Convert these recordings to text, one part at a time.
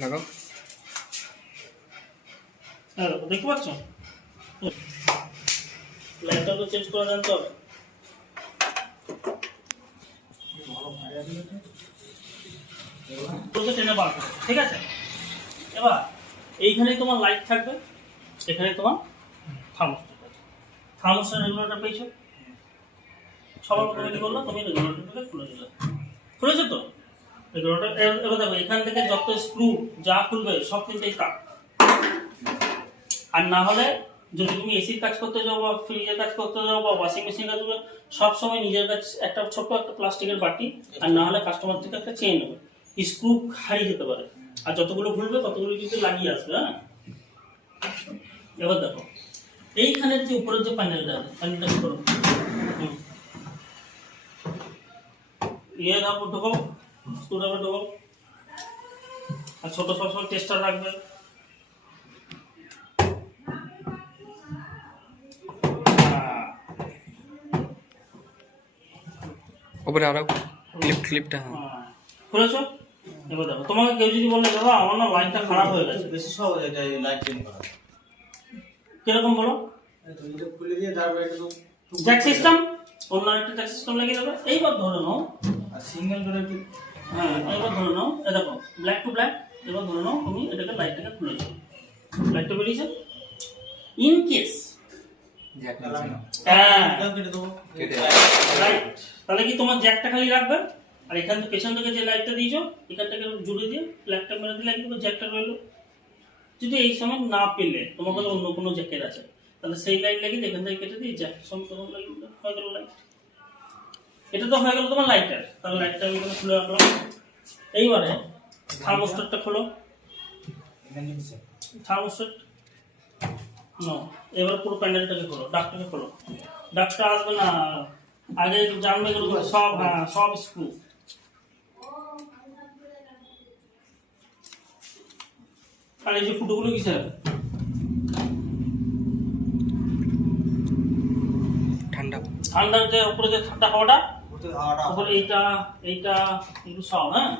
লাগাও, দেখতে পাচ্ছ? লাইটটা তো চেঞ্জ করে জানতে হবে। ঠিক আছে, এবার এইখানে তোমার লাইট থাকবে, এখানে তোমার থার্মোস্ট্যাট আছে। থার্মোস্ট্যাট রেগুলেটর পেয়েছো, সবার প্রথমে কি করলো, তুমি রেগুলেটরটাকে খুলে দিলে, খুলেছো তো রেগুলেটর। এবার দেখো এখান থেকে যত স্ক্রু যা খুলবে সব কিন্তু এই কাট। আর না হলে যদি তুমি এসির কাজ করতে যাও বা ফ্রিজের কাজ করতে যাও বা ওয়াশিং মেশিন কাজ করতে, সব সময় নিজের কাছে একটা ছোট্ট একটা প্লাস্টিকের বাটি, আর না হলে কাস্টমার থেকে একটা চেন নেবে, স্ক্রু হারিয়ে যেতে পারে। আর যতগুলো খুলবে ততগুলো কিন্তু লাগিয়ে আসবে। হ্যাঁ, এবার দেখো এইখানের যে উপরের যে প্যানেলটা আছে, প্যানেলটা কি করো, ইয়ে ধাপ ঢোকো, স্ক্রুড্রাইভার ঢোকো। আর ছোট সবসময় টেস্টার রাখবে। উপরে আরো ক্লিপটা খুলেছো। এবার দেখো তোমাকে কেউ যদি বলে দাদা আমার না লাইটটা খারাপ হয়ে গেছে, বেশি সহজ এটা লাইট চেঞ্জ করা। কিরকম বলো, এটা খুলে দিয়ে তারপর এটা তো জ্যাক সিস্টেম, অন্য একটা জ্যাক সিস্টেম লাগিয়ে দেবে। এইবার ধরে নাও, আর সিঙ্গেল ডোরে কি, হ্যাঁ এবার ধরে নাও, এ দেখো ব্ল্যাক টু ব্ল্যাক। এবার ধরে নাও তুমি এটাকে লাইটটাকে খুলেছো, লাইটটা বেরিয়েছে। ইন কেস জ্যাক লাগানো, হ্যাঁ এটাও কেটে দেবো, রাইট, তাহলে কি তোমার জ্যাকটা খালি রাখবে, আর এখান থেকে পেছন থেকে যে লাইটটা দিয়েছো এখান থেকে জুড়ে দিয়ে ব্ল্যাকটা মেরে দিলে একদম জ্যাকটা রইলো। যদি এই সময় না পেলে তোমার কাছে অন্য কোনো জ্যাকেট আছে, তাহলে সেই লাইট লাগিয়ে এখান থেকে কেটে দিয়ে জ্যাক সঙ্গে তখন লাগিয়ে হয়ে গেল লাইট। এটা তো হয়ে গেল তোমার লাইটার। তাহলে লাইটটা আমি এখানে খুলে রাখলাম। এইবারে থার্মোস্ট্যাটটা খোলো, থার্মোস্ট্যাট নো। এবার পুরো প্যান্ডেলটাকে খোলো, ডাকটাকে খোলো। ডাকটা আসবে না, আগে জানবে এগুলো সব, হ্যাঁ সব স্ক্রু। আর এই যে ফুটোগুলো কিসের, ঠান্ডা, ঠান্ডার যে উপরে যে ঠান্ডা হাওয়াটা, ওতে হাওয়াটা উপরে এইটা এইটা এগুলো সব। হ্যাঁ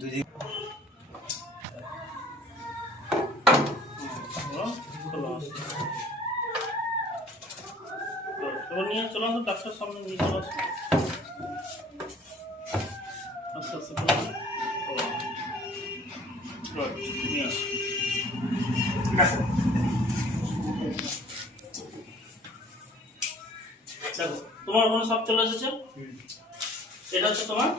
দুই দিন এবার নিয়ে চলে আসো, ডাক্তার সামনে নিয়ে চলে আসো। আস্তে আস্তে করে নিয়ে আসো। দেখো দেখো তোমার ওখানে সব চলে এসেছে। এটা হচ্ছে তোমার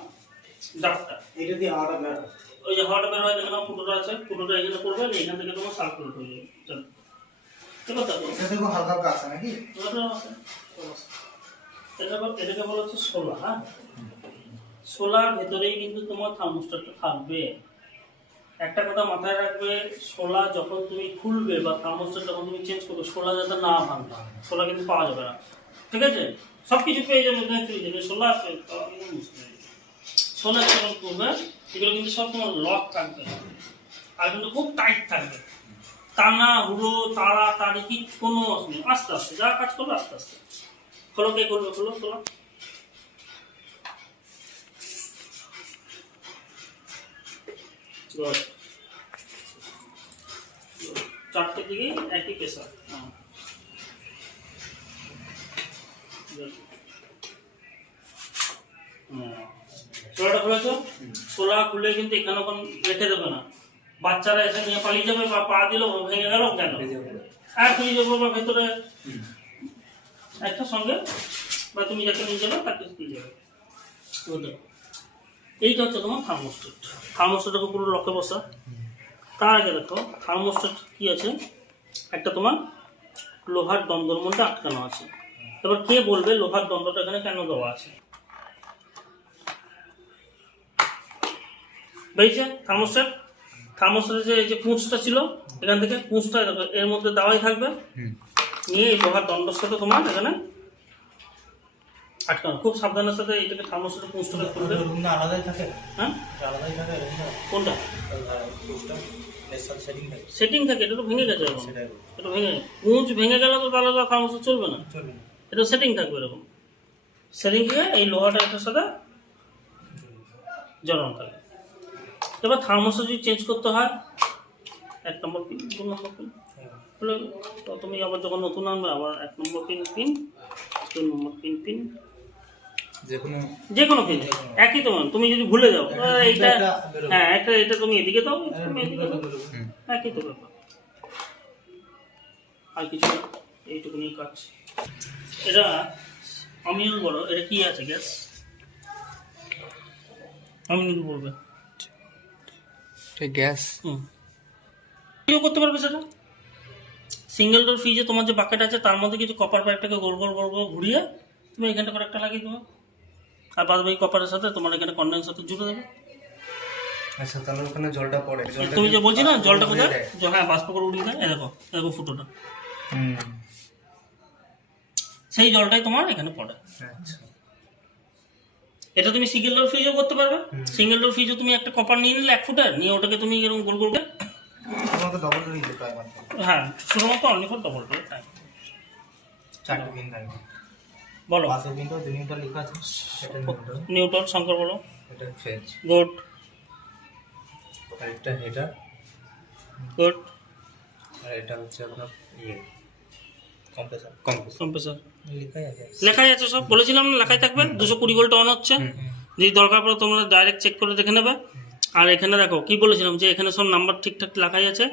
ডাক্তার। এটা দিয়ে হাওয়াটা বের হয়। ওই যে হাওয়াটা বের হয়, দেখে নাও ফুটোটা আছে, ফুটোটা এখানে পড়বে, এখান থেকে তোমার সার্কুলেট হয়ে যাবে। চলো এবার দেখো এটা দেখো হালকা হালকা আছে নাকি, এটাকে বলা হচ্ছে সোলা। হ্যাঁ, সোলার ভেতরেই কিন্তু তোমার থার্মোস্ট্যাটটা থাকবে। একটা কথা মাথায় রাখবে, সোলা যখন তুমি খুলবে বা থার্মোস্ট্যাট যখন তুমি চেঞ্জ করবে, সোলা যাতে না ভাঙবে, সোলা কিন্তু পাওয়া যাবে না। ঠিক আছে, সবকিছু পেয়ে যাবে, সোলা পাওয়া কিন্তু মুশকিল। সোলা যখন করবে এগুলো কিন্তু সব তোমার লক থাকবে, আর কিন্তু খুব টাইট থাকবে। টানা হুড়ো তাড়াতাড়ি কি কোনো অসুবিধা, আস্তে আস্তে যা কাজ করবে আস্তে আস্তে। খোলো, কে করবে, খোলো সোলা। চারটে দিকে একই প্রেসার। সোলাটা খুলেছো, সোলা খুলে কিন্তু এখানে ওখানে রেখে দেবে না। বাচ্চারা এসে নিয়ে পালিয়ে যাবে বা পা দিল ভেঙে গেল কেন, আর তুমি যাবো বা ভেতরে একটা সঙ্গে, বা তুমি যাকে নিয়ে যাবে তাকে নিয়ে যাবে। এইটা হচ্ছে তোমার থার্মোস্ট্যাট। থার্মোস্ট্যাটকে পুরো লকে বসা। তার আগে দেখো থার্মোস্ট্যাট কি আছে, একটা তোমার লোহার দণ্ডের মধ্যে আটকানো আছে। এবার কে বলবে লোহার দণ্ডটা এখানে কেন দেওয়া আছে? বুঝছে থার্মোস্ট্যাট, থার্মোস্ট্যাটের যে পুঁছটা ছিল এখান থেকে পুঁছটা এর মধ্যে দেওয়াই থাকবে, নিয়ে এই লোহার দণ্ডের সাথে তোমার এখানে আটকানো। খুব সাবধানের সাথে এটাকে থার্মোস্ট্যাটের পুঁছটাকে খুলবে। আলাদাই থাকে, হ্যাঁ আলাদাই থাকে কোনটা সেটিং থাকে, এটা তো ভেঙে গেছে এখন, এটা ভেঙে পুঁছ ভেঙে গেলে তো তাহলে তো থার্মোস্ট্যাট চলবে না, এটা সেটিং থাকবে এরকম। সিরিঞ্জে এই লোহাটা এটার সাথে জড়ানো থাকে। এবার থার্মোসটা যদি চেঞ্জ করতে হয় 1 নম্বর পিন 2 নম্বর পিন হলো, তো তুমি আবার যখন নতুন আনবে আবার 1 নম্বর পিন 2 নম্বর পিন যে কোনো পিন একই। তোমার তুমি যদি ভুলে যাও এইটা, হ্যাঁ একটা এটা তুমি এদিকে দাও, তুমি এদিকে দাও, একই তো ব্যাপার। আর কিছু না, এইটুকুনি কাজ। এটা অমিনুল বলো, এটা কি আছে গ্যাস? অমিনুল বলবে গ্যাস করতে পারবে সেটা। সিঙ্গেল ডোর ফ্রিজে তোমার যে বাকেট আছে তার মধ্যে কিছু কপার পাইপটাকে গোল গোল গোল গোল ঘুরিয়ে তুমি এখানটা করে একটা লাগিয়ে দেবো, আর বাদ বাকি কপারের সাথে তোমার এখানে কন্ডেন্সারটা জুড়ে দেবে। আচ্ছা, তাহলে ওখানে জলটা পড়ে, তুমি যে বলছি না জলটা কোথায়, হ্যাঁ বাষ্প করে উড়িয়ে দেয়, দেখো দেখো ফুটোটা, সেই জলটাই তোমার এখানে পড়ে। আচ্ছা, এটা তুমি সিঙ্গেল ডোর ফ্রিজও করতে পারবে। সিঙ্গেল ডোর ফ্রিজও তুমি একটা কপার নিয়ে নিলে 1 ফুটের, নিয়ে ওটাকে তুমি এরকম গোল গোল করে, তোমাকে ডবল ডোরই যেতে হয় মানে হ্যাঁ শুধুমাত্র only for double door time. 4টি পিন থাকবে। বলো পাশের পিনটা 2 নিউটন লেখা আছে, এটা নিউটন, নিউটন শঙ্কর বলো, এটা ফেজ, গুড আর এটা হেডার, গুড আর এটা হচ্ছে আপনার কম্প্রেসর কম্প্রেসর লেখাই আছে। লেখাই আছে সব, বলেছিলাম না লেখাই থাকবে। 220 ভোল্ট অন হচ্ছে, যদি দরকার পড়ে তোমরা ডাইরেক্ট চেক করে দেখে নেবে। আর এখানে দেখো কি বলেছিলাম যে এখানে সব নাম্বার ঠিকঠাক লেখাই আছে,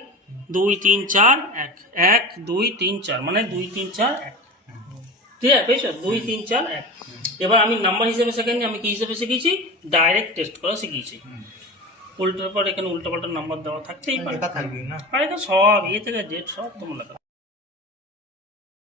2 3 4 1 1 2 3 4 মানে 2 3 4 1, ঠিক আছে পেয়েছো? 2 3 4 1। এবার আমি নাম্বার হিসেবে শেখাইনি, আমি কি হিসেবে শিখিয়েছি, ডাইরেক্ট টেস্ট করা শিখিয়েছি। উল্টোর পর এখানে উল্টো পাল্টা নাম্বার দেওয়া থাকতেই পারে, লেখা থাকবে না, আর এটা সব থেকে জেড সব তোমার লেখা।